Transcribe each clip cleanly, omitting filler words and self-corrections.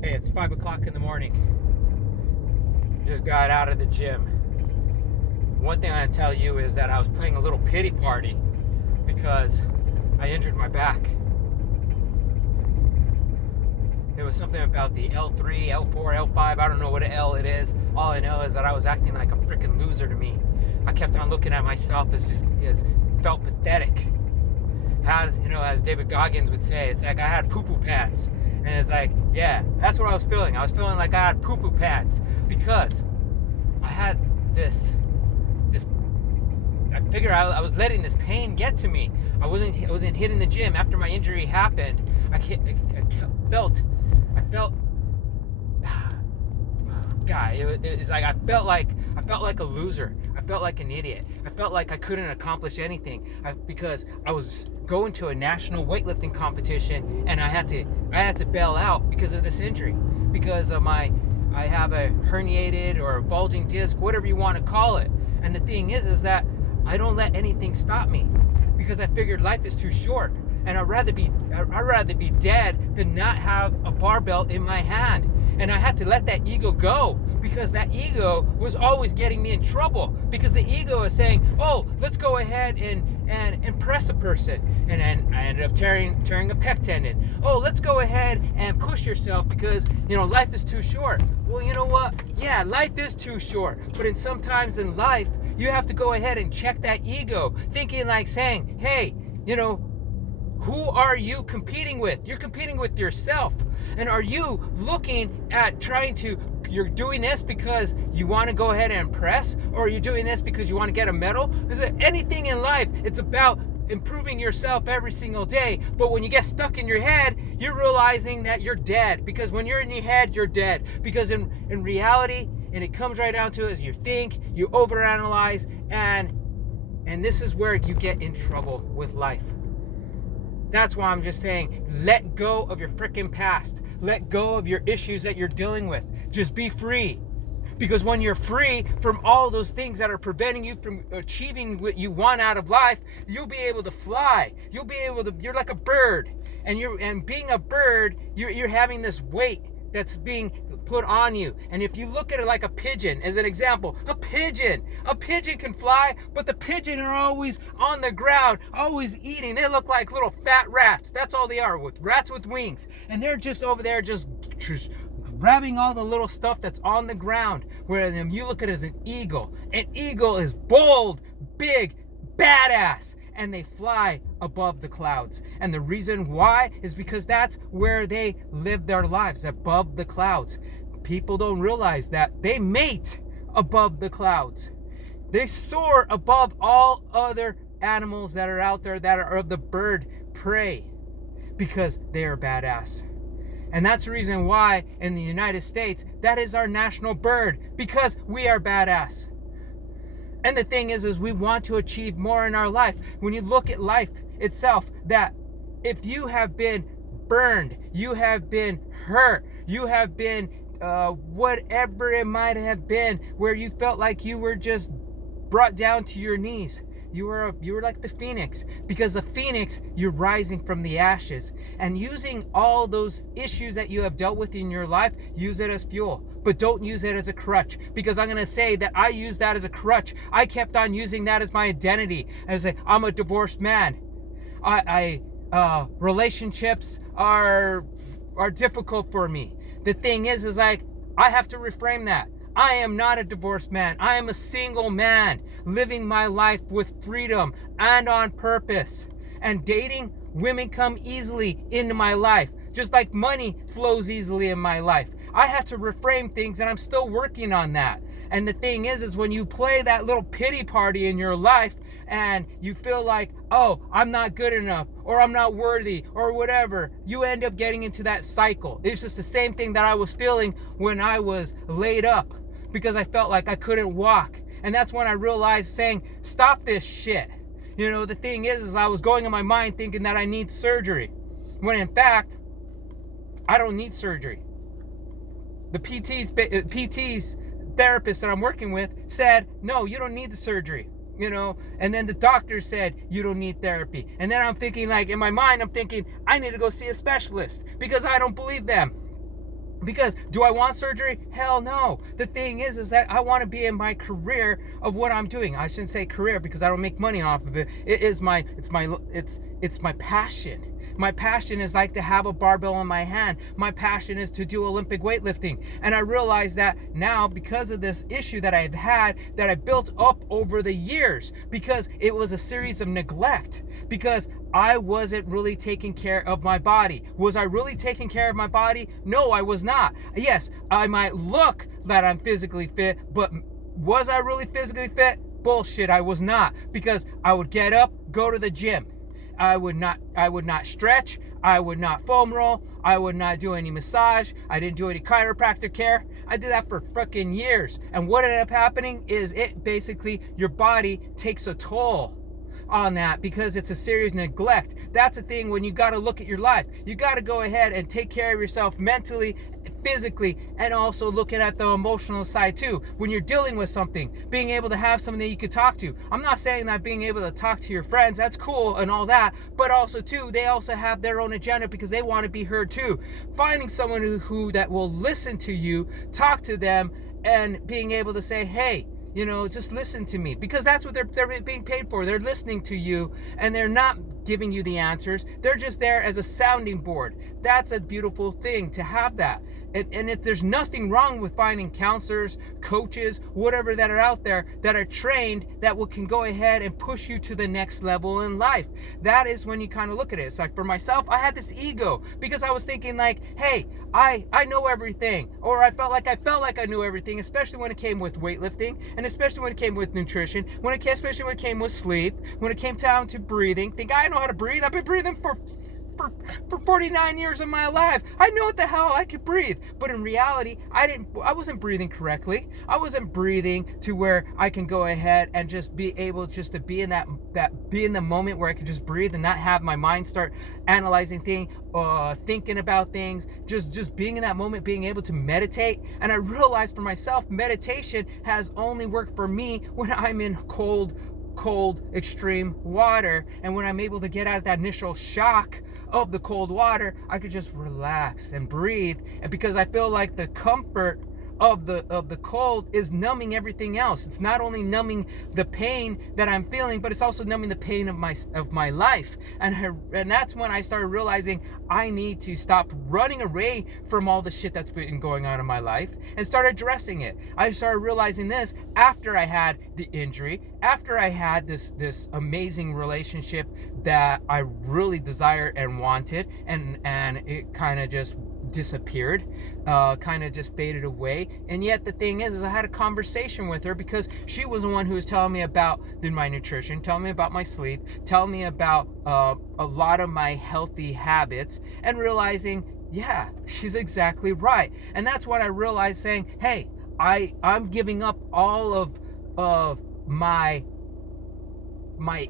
Hey, it's 5 o'clock in the morning. Just got out of the gym. One thing I can tell you is that I was playing a little pity party because I injured my back. It was something about the L3, L4, L5. I don't know what an L it is. All I know is that I was acting like a freaking loser to me. I kept on looking at myself as felt pathetic. As David Goggins would say, it's like I had poo-poo pants. And it's like, yeah, that's what I was feeling. I was feeling like I had poo-poo pants because I had this I figured I was letting this pain get to me. I wasn't hitting the gym after my injury happened. I felt God, it was like I felt like a loser. I felt like an idiot. I felt like I couldn't accomplish anything because I was going to a national weightlifting competition and I had to bail out because of this injury, because of I have a herniated or a bulging disc, whatever you want to call it. And the thing is that I don't let anything stop me because I figured life is too short, and I'd rather be dead than not have a barbell in my hand. And I had to let that ego go because that ego was always getting me in trouble, because the ego is saying, oh, let's go ahead and impress a person, and then I ended up tearing a pec tendon. Oh, let's go ahead and push yourself because life is too short. Well, you know what? Yeah, life is too short, but sometimes in life you have to go ahead and check that ego, thinking like saying, hey, who are you competing with? You're competing with yourself. And are you looking at you're doing this because you want to go ahead and impress, or are you doing this because you want to get a medal? Because anything in life, it's about improving yourself every single day. But when you get stuck in your head, you're realizing that you're dead, because when you're in your head, you're dead. Because in reality, and it comes right down to it, is you think, you overanalyze, and this is where you get in trouble with life. That's why I'm just saying, let go of your freaking past. Let go of your issues that you're dealing with. Just be free. Because when you're free from all those things that are preventing you from achieving what you want out of life, you'll be able to fly. You're like a bird. And being a bird, you're having this weight that's being put on you. And if you look at it like a pigeon, as an example, a pigeon can fly, but the pigeon are always on the ground, always eating. They look like little fat rats. That's all they are, with rats with wings. And they're just over there just grabbing all the little stuff that's on the ground. Where you look at it as an eagle. An eagle is bold, big, badass, and they fly above the clouds. And the reason why is because that's where they live their lives, above the clouds. People don't realize that they mate above the clouds. They soar above all other animals that are out there that are of the bird prey, because they are badass. And that's the reason why in the United States, that is our national bird, because we are badass. And the thing is we want to achieve more in our life. When you look at life itself, that if you have been burned, you have been hurt, you have been whatever it might have been, where you felt like you were just brought down to your knees, you were like the phoenix, because the phoenix, you're rising from the ashes. And using all those issues that you have dealt with in your life, use it as fuel, but don't use it as a crutch. Because I'm going to say that I used that as a crutch. I kept on using that as my identity, as I'm a divorced man. Relationships are difficult for me. The thing is like, I have to reframe that. I am not a divorced man. I am a single man living my life with freedom and on purpose. And dating, women come easily into my life, just like money flows easily in my life. I had to reframe things, and I'm still working on that. And the thing is when you play that little pity party in your life, and you feel like, oh, I'm not good enough, or I'm not worthy, or whatever, you end up getting into that cycle. It's just the same thing that I was feeling when I was laid up, because I felt like I couldn't walk. And that's when I realized, saying, stop this shit. The thing is I was going in my mind thinking that I need surgery, when in fact, I don't need surgery. The PT's therapist that I'm working with said, no, you don't need the surgery. And then the doctor said, you don't need therapy. And then I'm thinking, like, in my mind, I'm thinking, I need to go see a specialist, because I don't believe them. Because do I want surgery? Hell no. The thing is that I want to be in my career of what I'm doing. I shouldn't say career because I don't make money off of it. It's my passion. My passion is like to have a barbell in my hand. My passion is to do Olympic weightlifting. And I realize that now because of this issue that I've had, that I built up over the years, because it was a series of neglect, because I wasn't really taking care of my body. Was I really taking care of my body? No, I was not. Yes, I might look that I'm physically fit, but was I really physically fit? Bullshit, I was not. Because I would get up, go to the gym. I would not stretch. I would not foam roll. I would not do any massage. I didn't do any chiropractic care. I did that for fucking years. And what ended up happening is it basically, your body takes a toll on that because it's a serious neglect. That's the thing when you got to look at your life. You got to go ahead and take care of yourself mentally, physically, and also looking at the emotional side too. When you're dealing with something, being able to have someone that you could talk to. I'm not saying that being able to talk to your friends, that's cool and all that, but also too, they also have their own agenda because they want to be heard too. Finding someone who that will listen to you, talk to them, and being able to say, hey, just listen to me, because that's what they're being paid for. They're listening to you, and they're not giving you the answers. They're just there as a sounding board. That's a beautiful thing to have that. And if there's nothing wrong with finding counselors, coaches, whatever that are out there that are trained that can go ahead and push you to the next level in life. That is when you kind of look at it. It's like for myself, I had this ego because I was thinking like, hey, I know everything, or I felt like I knew everything, especially when it came with weightlifting, and especially when it came with nutrition, especially when it came with sleep, when it came down to breathing. Think I know how to breathe? I've been breathing for 49 years of my life. I know what the hell I could breathe. But in reality, I wasn't breathing correctly. I wasn't breathing to where I can go ahead and just be able just to be in be in the moment where I could just breathe and not have my mind start analyzing things, thinking about things, just being in that moment, being able to meditate. And I realized for myself, meditation has only worked for me when I'm in cold extreme water, and when I'm able to get out of that initial shock of the cold water, I could just relax and breathe. And because I feel like the comfort of the cold is numbing everything else. It's not only numbing the pain that I'm feeling, but it's also numbing the pain of my life. And that's when I started realizing I need to stop running away from all the shit that's been going on in my life and start addressing it. I started realizing this after I had the injury, after I had this amazing relationship that I really desired and wanted, and it kind of just disappeared, kind of just faded away. And yet the thing is I had a conversation with her because she was the one who was telling me about my nutrition, telling me about my sleep, telling me about a lot of my healthy habits, and realizing, yeah, she's exactly right. And that's what I realized, saying, hey, I'm giving up all of my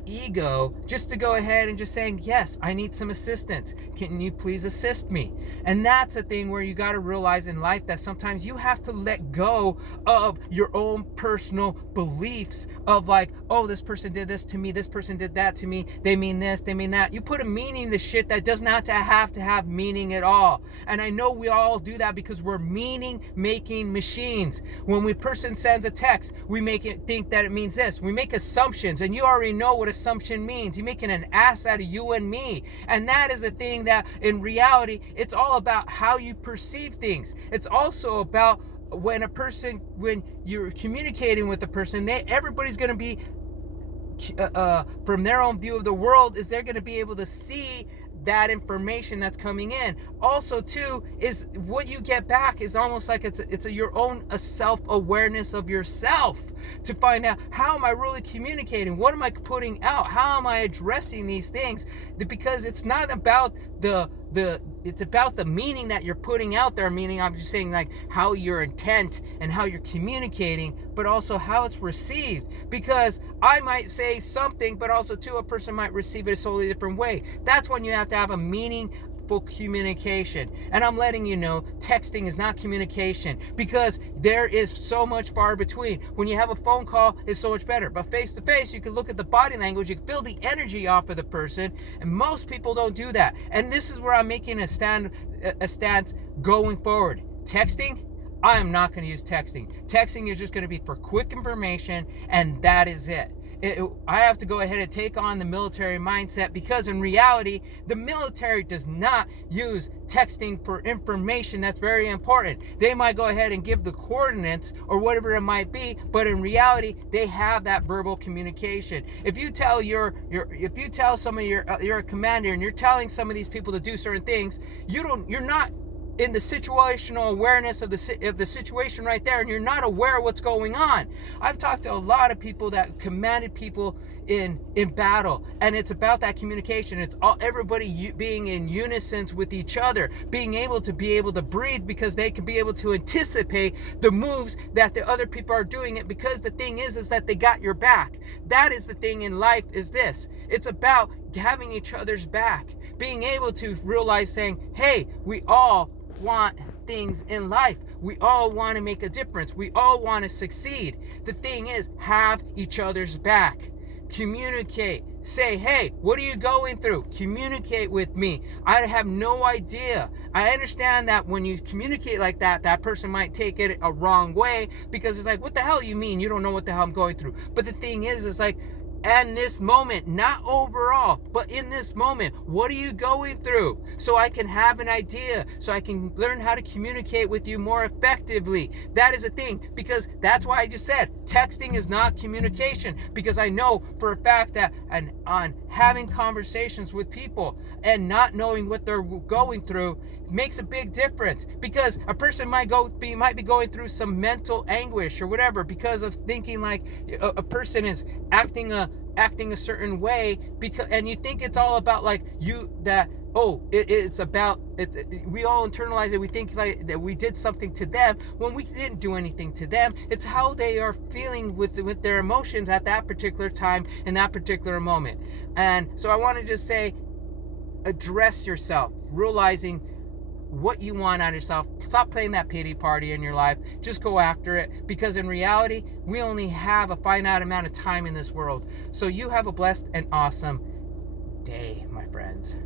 ego just to go ahead and just saying, yes, I need some assistance. Can you please assist me? And that's a thing where you got to realize in life that sometimes you have to let go of your own personal beliefs of like, oh, this person did this to me, this person did that to me, they mean this, they mean that. You put a meaning to shit that does not have to have meaning at all. And I know we all do that because we're meaning making machines. When a person sends a text, we make it think that it means this. We make assumptions, and you already know what assumption means. You're making an ass out of you and me. And that is a thing that in reality, it's all about how you perceive things. It's also about when you're communicating with a person, everybody's going to be from their own view of the world, is they're going to be able to see that information that's coming in. Also too, is what you get back is almost like it's your own self-awareness of yourself, to find out, how am I really communicating? What am I putting out? How am I addressing these things? Because it's not about it's about the meaning that you're putting out there. Meaning, I'm just saying, like, how your intent and how you're communicating, but also how it's received. Because I might say something, but also too, a person might receive it a totally different way. That's when you have to have a meaningful communication. And I'm letting you know, texting is not communication, because there is so much far between. When you have a phone call, it's so much better. But face to face, you can look at the body language, you can feel the energy off of the person, and most people don't do that. And this is where I'm making a stance going forward. texting, I am not going to use texting. Texting is just going to be for quick information, and that is it. I have to go ahead and take on the military mindset, because in reality, the military does not use texting for information that's very important. They might go ahead and give the coordinates or whatever it might be, but in reality, they have that verbal communication. If you tell some of you're a commander and you're telling some of these people to do certain things, you're not in the situational awareness of the situation right there, and you're not aware of what's going on. I've talked to a lot of people that commanded people in battle, and it's about that communication. It's everybody being in unison with each other, being able to breathe, because they can be able to anticipate the moves that the other people are doing it, because the thing is that they got your back. That is the thing in life, is this. It's about having each other's back, being able to realize, saying, hey, we all want things in life. We all want to make a difference. We all want to succeed. The thing is, have each other's back. Communicate. Say, hey, what are you going through? Communicate with me. I have no idea. I understand that when you communicate like that, that person might take it a wrong way, because it's like, what the hell you mean? You don't know what the hell I'm going through. But the thing is like, and this moment, not overall, but in this moment, what are you going through? So I can have an idea, so I can learn how to communicate with you more effectively. That is a thing, because that's why I just said texting is not communication, because I know for a fact that on having conversations with people and not knowing what they're going through makes a big difference, because a person might be going through some mental anguish or whatever, because of thinking like a person is acting a certain way, and you think it's all about like it's about it. We all internalize it. We think like that we did something to them when we didn't do anything to them. It's how they are feeling with their emotions at that particular time in that particular moment. And so I want to just say, address yourself, realizing what you want out of yourself. Stop playing that pity party in your life. Just go after it, because in reality, we only have a finite amount of time in this world. So you have a blessed and awesome day, my friends.